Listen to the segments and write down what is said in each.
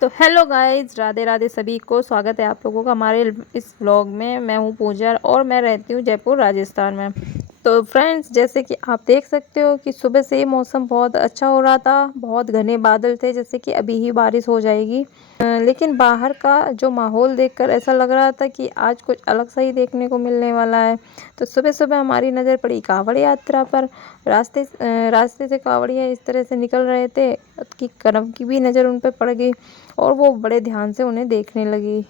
तो hello guys, Radhe Radhe सभी को। स्वागत है आप लोगों का हमारे इस व्लॉग में। मैं हूँ पूजा और मैं रहती हूँ जयपुर राजस्थान में। तो फ्रेंड्स, जैसे कि आप देख सकते हो कि सुबह से ही मौसम बहुत अच्छा हो रहा था। बहुत घने बादल थे, जैसे कि अभी ही बारिश हो जाएगी। लेकिन बाहर का जो माहौल देखकर ऐसा लग रहा था कि आज कुछ अलग सा ही देखने को मिलने वाला है। तो सुबह सुबह हमारी नज़र पड़ी कांवड़ यात्रा पर। रास्ते से कांवड़िया इस तरह से निकल रहे थे कि करम की भी नज़र उन पर पड़ गई और वो बड़े ध्यान से उन्हें देखने लगी।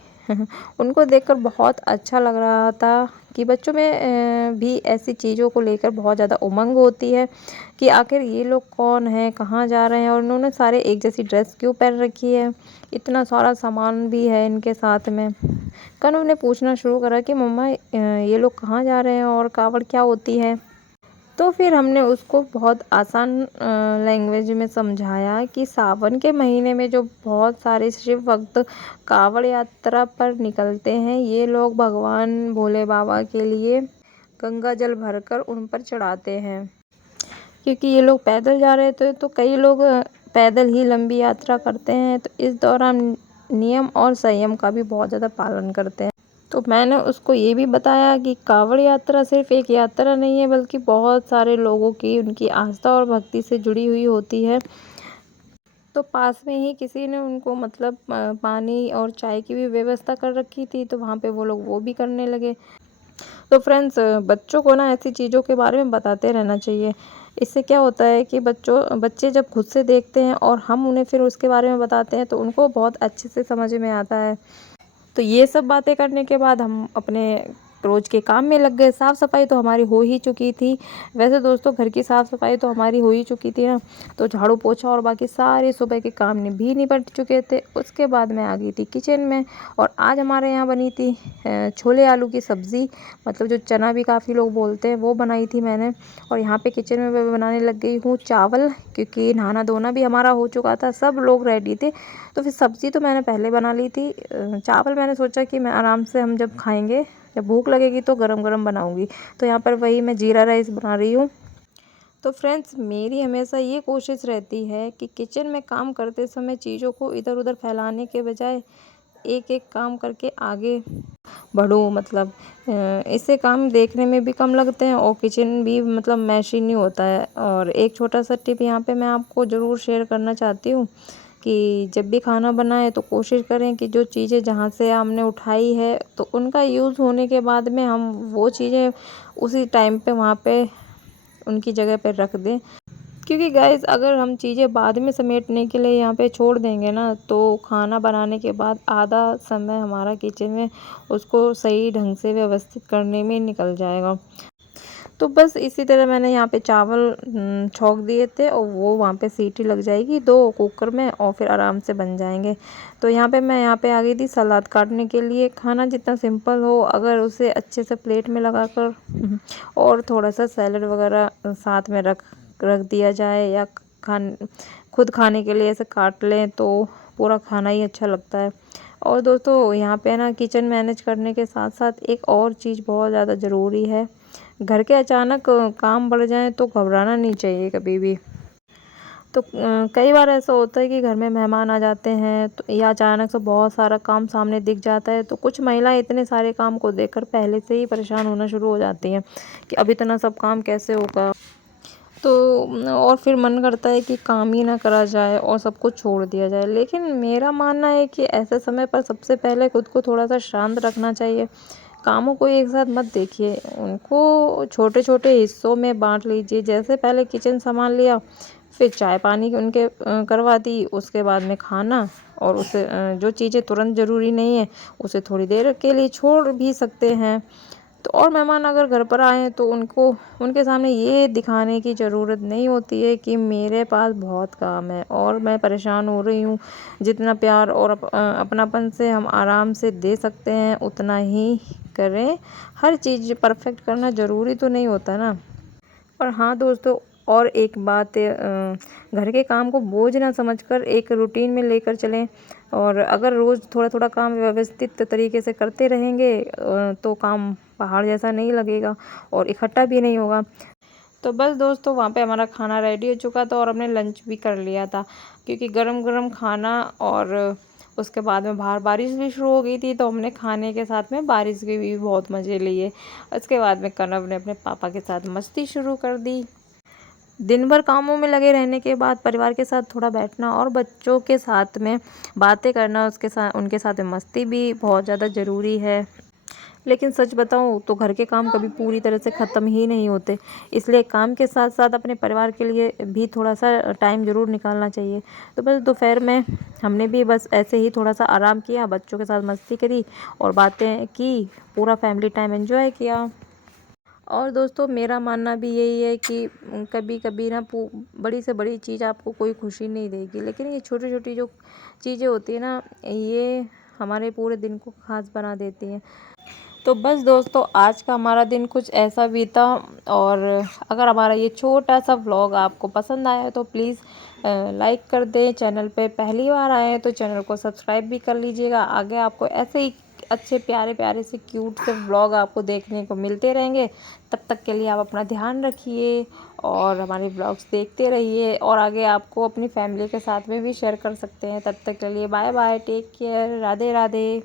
उनको देखकर बहुत अच्छा लग रहा था कि बच्चों में भी ऐसी चीज़ों को लेकर बहुत ज़्यादा उमंग होती है कि आखिर ये लोग कौन हैं, कहाँ जा रहे हैं और उन्होंने सारे एक जैसी ड्रेस क्यों पहन रखी है। इतना सारा सामान भी है इनके साथ में। कनु ने पूछना शुरू करा कि मम्मा, ये लोग कहाँ जा रहे हैं और कावड़ क्या होती है। तो फिर हमने उसको बहुत आसान लैंग्वेज में समझाया कि सावन के महीने में जो बहुत सारे शिव भक्त कांवड़ यात्रा पर निकलते हैं, ये लोग भगवान भोले बाबा के लिए गंगा जल भरकर उन पर चढ़ाते हैं। क्योंकि ये लोग पैदल जा रहे थे तो कई लोग पैदल ही लंबी यात्रा करते हैं, तो इस दौरान नियम और संयम का भी बहुत ज़्यादा पालन करते हैं। तो मैंने उसको ये भी बताया कि कांवड़ यात्रा सिर्फ एक यात्रा नहीं है, बल्कि बहुत सारे लोगों की उनकी आस्था और भक्ति से जुड़ी हुई होती है। तो पास में ही किसी ने उनको मतलब पानी और चाय की भी व्यवस्था कर रखी थी, तो वहाँ पे वो लोग वो भी करने लगे। तो फ्रेंड्स, बच्चों को ना ऐसी चीज़ों के बारे में बताते रहना चाहिए। इससे क्या होता है कि बच्चे जब खुद से देखते हैं और हम उन्हें फिर उसके बारे में बताते हैं तो उनको बहुत अच्छे से समझ में आता है। तो ये सब बातें करने के बाद हम अपने रोज़ के काम में लग गए। साफ़ सफाई तो हमारी हो ही चुकी थी। वैसे दोस्तों, घर की साफ़ सफाई तो हमारी हो ही चुकी थी ना, तो झाड़ू पोछा और बाकी सारे सुबह के काम भी निपट चुके थे। उसके बाद मैं आ गई थी किचन में और आज हमारे यहाँ बनी थी छोले आलू की सब्ज़ी, मतलब जो चना भी काफ़ी लोग बोलते हैं, वो बनाई थी मैंने। और यहाँ पे किचन में मैं बनाने लग गई हूँ चावल, क्योंकि नहाना धोना भी हमारा हो चुका था, सब लोग रेडी थे। तो फिर सब्ज़ी तो मैंने पहले बना ली थी। चावल मैंने सोचा कि मैं आराम से, हम जब खाएंगे, जब भूख लगेगी तो गरम गरम बनाऊंगी। तो यहाँ पर वही मैं जीरा राइस बना रही हूँ। तो फ्रेंड्स, मेरी हमेशा ये कोशिश रहती है कि किचन में काम करते समय चीज़ों को इधर उधर फैलाने के बजाय एक एक काम करके आगे बढ़ूँ। मतलब इससे काम देखने में भी कम लगते हैं और किचन भी मतलब मैशी नहीं होता है। और एक छोटा सा टिप यहाँ पे मैं आपको ज़रूर शेयर करना चाहती हूँ कि जब भी खाना बनाए तो कोशिश करें कि जो चीज़ें जहाँ से हमने उठाई है तो उनका यूज़ होने के बाद में हम वो चीज़ें उसी टाइम पे वहाँ पे उनकी जगह पर रख दें। क्योंकि गाइस, अगर हम चीज़ें बाद में समेटने के लिए यहाँ पे छोड़ देंगे ना, तो खाना बनाने के बाद आधा समय हमारा किचन में उसको सही ढंग से व्यवस्थित करने में निकल जाएगा। तो बस इसी तरह मैंने यहाँ पे चावल छौंक दिए थे और वो वहाँ पे सीटी लग जाएगी 2 कुकर में और फिर आराम से बन जाएंगे। तो मैं यहाँ पे आ गई थी सलाद काटने के लिए। खाना जितना सिंपल हो, अगर उसे अच्छे से प्लेट में लगाकर और थोड़ा सा सैलड वगैरह साथ में रख रख दिया जाए, या खुद खाने के लिए ऐसे काट लें तो पूरा खाना ही अच्छा लगता है। और दोस्तों, यहाँ पे ना किचन मैनेज करने के साथ साथ एक और चीज़ बहुत ज़्यादा ज़रूरी है। घर के अचानक काम बढ़ जाए तो घबराना नहीं चाहिए कभी भी। तो कई बार ऐसा होता है कि घर में मेहमान आ जाते हैं तो या अचानक से बहुत सारा काम सामने दिख जाता है, तो कुछ महिलाएं इतने सारे काम को देखकर पहले से ही परेशान होना शुरू हो जाती हैं कि अब इतना सब काम कैसे होगा। तो और फिर मन करता है कि काम ही ना करा जाए और सब कुछ छोड़ दिया जाए। लेकिन मेरा मानना है कि ऐसे समय पर सबसे पहले खुद को थोड़ा सा शांत रखना चाहिए। कामों को एक साथ मत देखिए, उनको छोटे छोटे हिस्सों में बांट लीजिए। जैसे पहले किचन संभाल लिया, फिर चाय पानी उनके करवा दी, उसके बाद में खाना। और उसे जो चीज़ें तुरंत ज़रूरी नहीं है उसे थोड़ी देर के लिए छोड़ भी सकते हैं। तो और मेहमान अगर घर पर आए तो उनको उनके सामने ये दिखाने की ज़रूरत नहीं होती है कि मेरे पास बहुत काम है और मैं परेशान हो रही हूँ। जितना प्यार और अपनापन से हम आराम से दे सकते हैं उतना ही करें। हर चीज़ परफेक्ट करना ज़रूरी तो नहीं होता ना। और हाँ दोस्तों, और एक बात, घर के काम को बोझ ना समझकर एक रूटीन में लेकर चलें। और अगर रोज़ थोड़ा थोड़ा काम व्यवस्थित तरीके से करते रहेंगे तो काम पहाड़ जैसा नहीं लगेगा और इकट्ठा भी नहीं होगा। तो बस दोस्तों, वहाँ पे हमारा खाना रेडी हो चुका था और हमने लंच भी कर लिया था, क्योंकि गरम गरम खाना और उसके बाद में बाहर बारिश भी शुरू हो गई थी, तो हमने खाने के साथ में बारिश के भी बहुत मज़े लिए। उसके बाद में कनव ने अपने पापा के साथ मस्ती शुरू कर दी। दिन भर कामों में लगे रहने के बाद परिवार के साथ थोड़ा बैठना और बच्चों के साथ में बातें करना, उसके साथ उनके साथ में मस्ती भी बहुत ज़्यादा ज़रूरी है। लेकिन सच बताऊँ तो घर के काम कभी पूरी तरह से ख़त्म ही नहीं होते, इसलिए काम के साथ साथ अपने परिवार के लिए भी थोड़ा सा टाइम ज़रूर निकालना चाहिए। तो बस दोपहर में हमने भी बस ऐसे ही थोड़ा सा आराम किया, बच्चों के साथ मस्ती करी और बातें की, पूरा फैमिली टाइम एंजॉय किया। और दोस्तों मेरा मानना भी यही है कि कभी कभी ना बड़ी से बड़ी चीज़ आपको कोई खुशी नहीं देगी, लेकिन ये छोटी छोटी जो चीज़ें होती है ना, ये हमारे पूरे दिन को खास बना देती हैं। तो बस दोस्तों आज का हमारा दिन कुछ ऐसा बीता। और अगर हमारा ये छोटा सा व्लॉग आपको पसंद आया है तो प्लीज़ लाइक कर दें। चैनल पे पहली बार आए हैं तो चैनल को सब्सक्राइब भी कर लीजिएगा। आगे आपको ऐसे ही अच्छे प्यारे प्यारे से क्यूट से व्लॉग आपको देखने को मिलते रहेंगे। तब तक के लिए आप अपना ध्यान रखिए और हमारे व्लॉग्स देखते रहिए, और आगे आपको अपनी फैमिली के साथ में भी शेयर कर सकते हैं। तब तक के लिए bye bye, take care, Radhe Radhe.